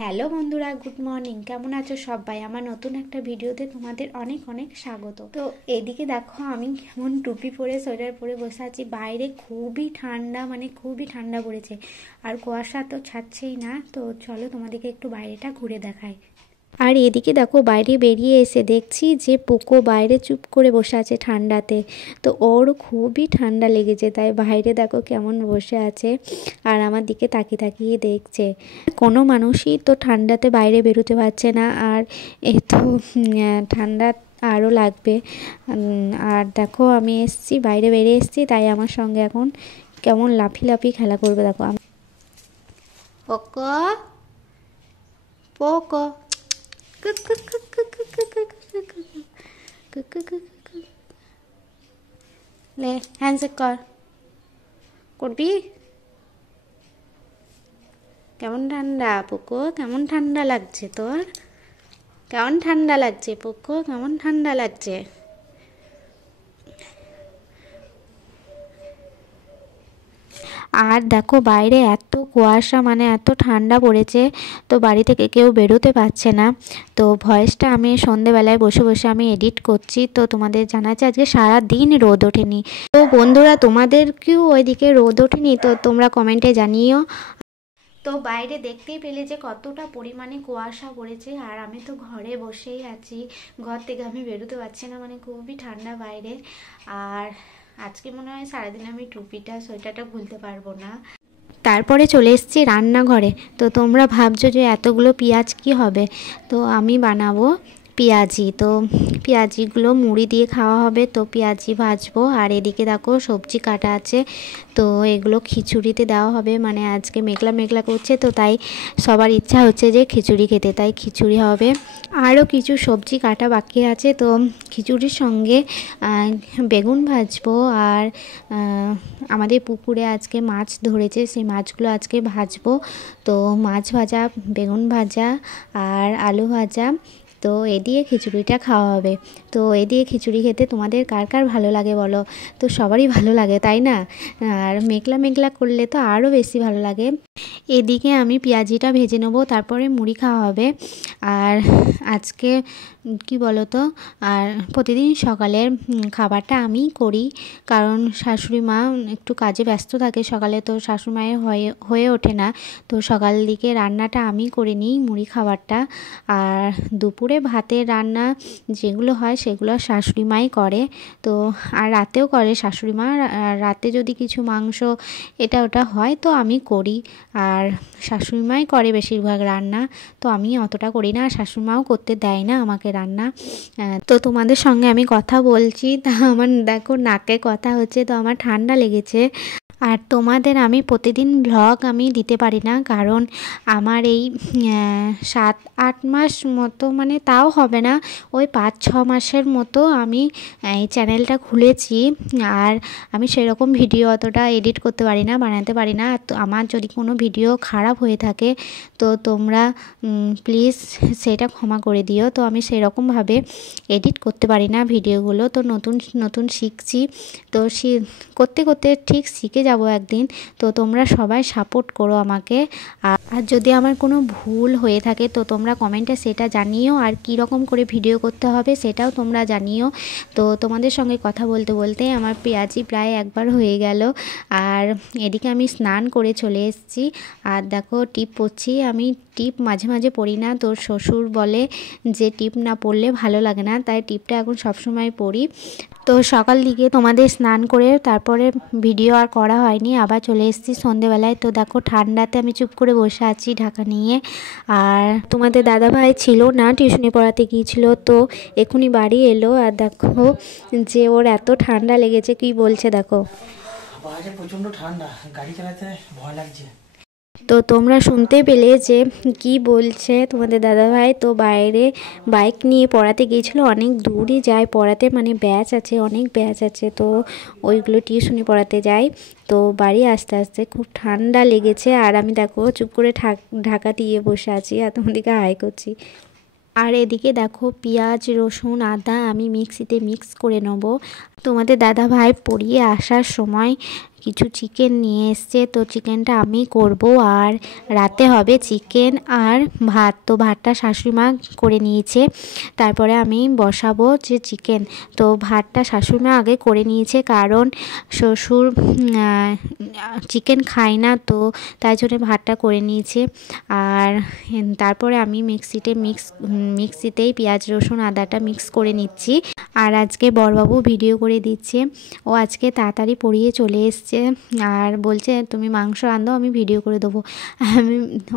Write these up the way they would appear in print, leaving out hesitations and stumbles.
Hello বন্ধুরা, good morning. কেমন আছো সবাই? আমার নতুন একটা ভিডিওতে তোমাদের অনেক অনেক স্বাগত। তো এদিকে দেখো আমি কেমন টুপি পরে সোয়েটার পরে বসে আছি। বাইরে খুবই ঠান্ডা, মানে খুবই ঠান্ডা পড়েছে, আর কুয়াশা তো ছাড়ছেই না। তো চলো তোমাদেরকে একটু বাইরেটা ঘুরে দেখাই। আর এদিকে দেখো বাইরে বেরিয়ে এসে দেখছি যে পোকো বাইরে চুপ করে বসে আছে ঠান্ডাতে। তো ওরও খুবই ঠান্ডা লেগেছে, তাই বাইরে দেখো কেমন বসে আছে আর আমার দিকে তাকিয়ে তাকিয়ে দেখছে। কোনো মানুষই তো ঠান্ডাতে বাইরে বেরোতে পারছে না, আর এই তো ঠান্ডা আরও লাগবে। আর দেখো আমি এসছি, বাইরে বেরিয়ে এসছি, তাই আমার সঙ্গে এখন কেমন লাফি লাফি খেলা করবে। দেখো আমি পোকো পোকো লে হ্যান্ডশেক করবি। কেমন ঠান্ডা পোকো, কেমন ঠান্ডা লাগছে তোর? কেমন ঠান্ডা লাগছে পোকো, কেমন ঠান্ডা লাগছে? আর দেখো বাইরে এত কুয়াশা, মানে এত ঠান্ডা পড়েছে, তো বাড়ি থেকে কেউ বেরোতে পারছে না। তো ভয়েসটা আমি সন্ধেবেলায় বসে বসে আমি এডিট করছি। তো তোমাদের জানাচ্ছি আজকে সারা দিন রোদ ওঠেনি। তো বন্ধুরা, তোমাদেরকেও ওইদিকে রোদ ওঠেনি? তো তোমরা কমেন্টে জানিও। তো বাইরে দেখতেই পেলে যে কতটা পরিমাণে কুয়াশা পড়েছে, আর আমি তো ঘরে বসেই আছি, ঘর থেকে আমি বেরোতে পারছি না, মানে খুবই ঠান্ডা বাইরে। আর আজকে মনে হয় সারাদিন আমি টুপিটা সোয়েটারটা খুলতে পারবো না। তারপরে চলে এসেছি রান্নাঘরে। তো তোমরা ভাবছো যে এতগুলো পেঁয়াজ কি হবে, তো আমি বানাবো পেঁয়াজি। তো পেঁয়াজিগুলো মুড়ি দিয়ে খাওয়া হবে, তো পেঁয়াজি ভাজবো। আর এদিকে দেখো সবজি কাটা আছে, তো এগুলো খিচুড়িতে দেওয়া হবে। মানে আজকে মেঘলা মেঘলা করছে, তো তাই সবার ইচ্ছা হচ্ছে যে খিচুড়ি খেতে, তাই খিচুড়ি হবে। আরও কিছু সবজি কাটা বাকি আছে, তো খিচুড়ির সঙ্গে বেগুন ভাজবো। আর আমাদের পুকুরে আজকে মাছ ধরেছে, সেই মাছগুলো আজকে ভাজবো। তো মাছ ভাজা, বেগুন ভাজা আর আলু ভাজা, তো এ দিয়ে খিচুড়িটা খাওয়া হবে। তো এ দিয়ে খিচুড়ি খেতে তোমাদের কার কার ভালো লাগে বলো? তো সবারই ভালো লাগে, তাই না? আর মেঘলা মেঘলা করলে তো আরও বেশি ভালো লাগে। এদিকে আমি পেঁয়াজিটা ভেজে নেবো, তারপরে মুড়ি খাওয়া হবে। আর আজকে কি বলো তো, আর প্রতিদিন সকালের খাবারটা আমিই করি, কারণ শাশুড়ি মা একটু কাজে ব্যস্ত থাকে সকালে, তো শাশুড়ি মায়ের হয়ে ওঠে না। তো সকাল দিকে রান্নাটা আমি করে নিই, মুড়ি খাবারটা। আর দুপুরে ভাতের রান্না যেগুলো হয় সেগুলো শাশুড়ি মাই করে। তো আর রাতেও করে শাশুড়ি মা। রাতে যদি কিছু মাংস এটা ওটা হয় তো আমি করি। আর শাশুড়ি মাই করে বেশিরভাগ রান্না, তো আমি অতটা করি না, আর শাশুড়ি মাও করতে দেয় না আমাকে রান্না। তো তোমাদের সঙ্গে আমি কথা বলছি, তা আমার দেখো নাকে কথা হচ্ছে, তো আমার ঠান্ডা লেগেছে। আর তোমাদের আমি প্রতিদিন ভ্লগ আমি দিতে পারি না, কারণ আমার এই 7-8 মাস মতো, মানে তাও হবে না, ওই 5-6 মাসের মতো আমি এই চ্যানেলটা খুলেছি। আর আমি সেরকম ভিডিও অতটা এডিট করতে পারি না, বানাতে পারি না। তো আমার যদি কোনো ভিডিও খারাপ হয়ে থাকে তো তোমরা প্লিজ সেটা ক্ষমা করে দিও। তো আমি সেরকমভাবে এডিট করতে পারি না ভিডিওগুলো, তো নতুন নতুন শিখছি। তো করতে করতে ঠিক শিখে যাব একদিন। তো তোমরা সবাই সাপোর্ট করো আমাকে। আর যদি আমার কোনো ভুল হয়ে থাকে তো তোমরা কমেন্টে সেটা জানিও, আর কী রকম করে ভিডিও করতে হবে সেটাও তোমরা জানিও। তো তোমাদের সঙ্গে কথা বলতে বলতে আমার পেঁয়াজি প্রায় একবার হয়ে গেল। আর এদিকে আমি স্নান করে চলে এসেছি। আর দেখো টিপ পরছি। আমি টিপ মাঝে মাঝে পরি না, তোর শ্বশুর বলে যে টিপ না পরলে ভালো লাগে না, তাই টিপটা এখন সবসময় পরি। তো সকাল দিকে তোমাদের স্নান করে তারপরে ভিডিও আর করা হয়নি, আবার চলে এসেছি সন্ধেবেলায়। তো দেখো ঠান্ডাতে আমি চুপ করে বসে আছি ঢাকা নিয়ে। আর তোমাদের দাদাভাই ছিল না, টিউশনি পড়াতে গিয়েছিল, তো এখনই বাড়ি এলো। আর দেখো যে ওর এত ঠান্ডা লেগেছে, কি বলছে দেখো। বাইরে প্রচন্ড ঠান্ডা, গাড়ি চালাতে ভয় লাগছে। তো তোমরা শুনতে পেলে যে কি বলছে তোমাদের দাদাভাই। তো বাইরে বাইক নিয়ে পড়াতে গিয়েছিলো, অনেক দূরই যায় পড়াতে, মানে ব্যাচ আছে, অনেক ব্যাচ আছে, তো ওইগুলো টিউশনি পড়াতে যায়। তো বাড়ি আস্তে আস্তে খুব ঠান্ডা লেগেছে, আর আমি দেখো চুপ করে ঢাকা দিয়ে বসে আছি আর তোমাদেরকে হাই করছি। আর এদিকে দেখো পেঁয়াজ, রসুন, আদা আমি মিক্সিতে মিক্স করে নেব। তোমাদের দাদা ভাই পড়িয়ে আসার সময় কিছু চিকেন নিয়ে এসছে, তো চিকেনটা আমি করব। আর রাতে হবে চিকেন আর ভাত। তো ভাতটা শাশুড়িমা করে নিয়েছে, তারপরে আমি বসাবো যে চিকেন। তো ভাতটা শাশুড়িমা আগে করে নিয়েছে, কারণ শ্বশুর চিকেন খায় না, তো তাই জন্য ভাতটা করে নিয়েছে। আর তারপরে আমি মিক্সিতেই পেঁয়াজ রসুন আদাটা মিক্স করে নিচ্ছি। আর আজকে বড়বাবু ভিডিও করে দিচ্ছে, ও আজকে তাড়াতাড়ি পড়িয়ে চলে এসছে আর বলছে তুমি মাংস রাঁধো, আমি ভিডিও করে দেবো।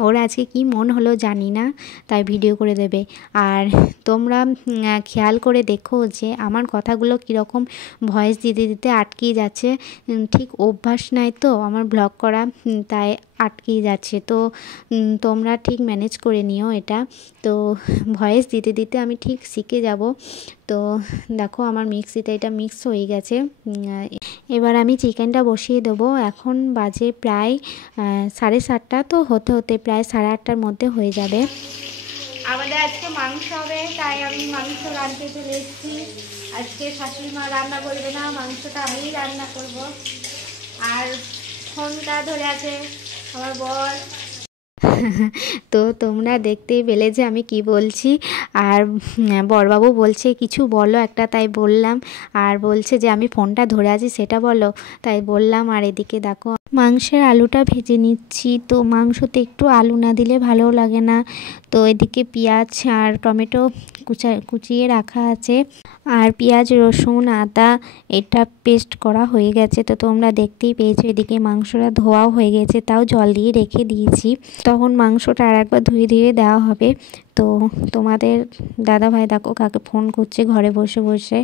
ওর আজকে কি মন হলো জানি না, তাই ভিডিও করে দেবে। আর তোমরা খেয়াল করে দেখো যে আমার কথাগুলো কীরকম ভয়েস দিতে দিতে আটকিয়ে যাচ্ছে। ঠিক অভ্যাস নাই তো আমার ব্লগ করা, তাই আটকিয়ে যাচ্ছে। তো তোমরা ঠিক ম্যানেজ করে নিও এটা। তো ভয়েস দিতে দিতে আমি ঠিক শিখে যাব। তো দেখো আমার মিক্সিতে এটা মিক্স হয়ে গেছে। এবার আমি চিকেনটা বসিয়ে দেবো। এখন বাজে প্রায় 7:30, তো হতে হতে প্রায় 8:30টার মধ্যে হয়ে যাবে। আমাদের আজকে মাংস হবে, তাই আমি মাংস রাঁধতে চলে এসেছি। আজকে শাশুড়ি মা রান্না করবে না, মাংসটা আমিই রান্না করব। আর ফোনটা ধরে আছে আমার বর। তো তোমরা দেখতেই পেলে যে আমি কি বলছি। আর বড়বাবু বলছে কিছু বলো একটা, তাই বললাম। আর বলছে যে আমি ফোনটা ধরে আছি সেটা বলো, তাই বললাম। আর এদিকে দেখো মাংসের আলুটা ভেজে নিচ্ছি। তো মাংসতে একটু আলু না দিলে ভালো লাগে না। তো এদিকে পেঁয়াজ আর টমেটো কুচিয়ে রাখা আছে, আর পেঁয়াজ রসুন আদা এটা পেস্ট করা হয়ে গেছে। তো তোমরা দেখতেই পেয়েছো, এদিকে মাংসটা ধোয়াও হয়ে গেছে, তাও জল দিয়ে রেখে দিয়েছি। তখন মাংসটা আর একবার ধুয়ে দেওয়া হবে। তো তোমাদের দাদাভাই দেখো কাকে ফোন করছে ঘরে বসে বসে।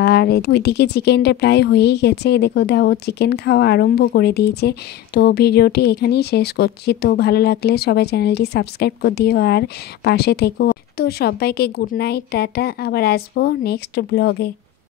আর ওইদিকে চিকেনটা প্রায় হয়েই গেছে, দেখো দেখো চিকেন খাওয়া আরম্ভ করে দিয়েছে। তো ভিডিওটি এখানেই শেষ করছি। তো ভালো লাগলে সবাই চ্যানেলটি সাবস্ক্রাইব করে দিও আর পাশে থেকো। তো সবাইকে গুড নাইট, টাটা। আবার আসবো নেক্সট ব্লগে।